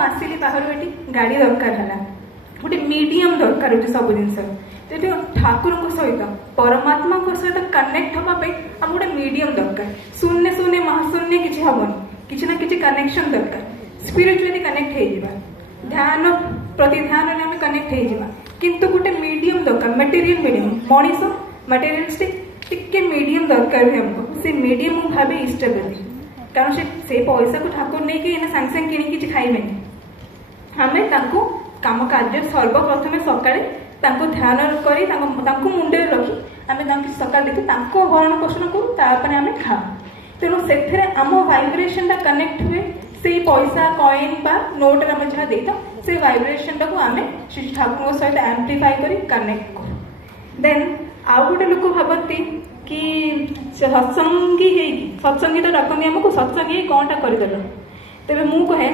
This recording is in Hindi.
आसिली बाहर ये गाड़ी दरकार है गोटे मीडियम दरकार होती सब जिनस तो ठाकुर सहित परमात्मा सहित कनेक्ट हाँपाई आम गोटे मीडियम दरकार शून्य शून्य महाशून्य किसी हेनी किसी ना कि कनेक्शन दरकार स्पिरिचुअली कनेक्ट हो ध्यान प्रति ध्यान आम कनेक्ट हो किंतु गोटे मीडियम दरकार मटेरियल मीडियम मनीष मटेरियलिस्टिक टिके मीडियम दरकार हुए हमको से मीडियम मुझे भावे स्टेबिलिटी कारण से पैसा को ठाकुर नहीं कि सांगे सांगे कि खाइबे आम काम कार्य सर्वप्रथमे सकाଳେ ध्यान कर मुंडे रखी आम सका देखी भरण पोषण करूँ आम खाऊ तेणु से आम वाइब्रेशन टा कनेक्ट हुए से पैसा कॉइन बा नोट आम जहाँ देता से वाइब्रेशन टाक आम श्री ठाकुर सहित एम्प्लीफाई कर कनेक्ट करूँ देन आउ गोटे लोक भावती कि सत्संगी तो डकनी आमको सत्संगी कौन टा करदेल तेज मु कहे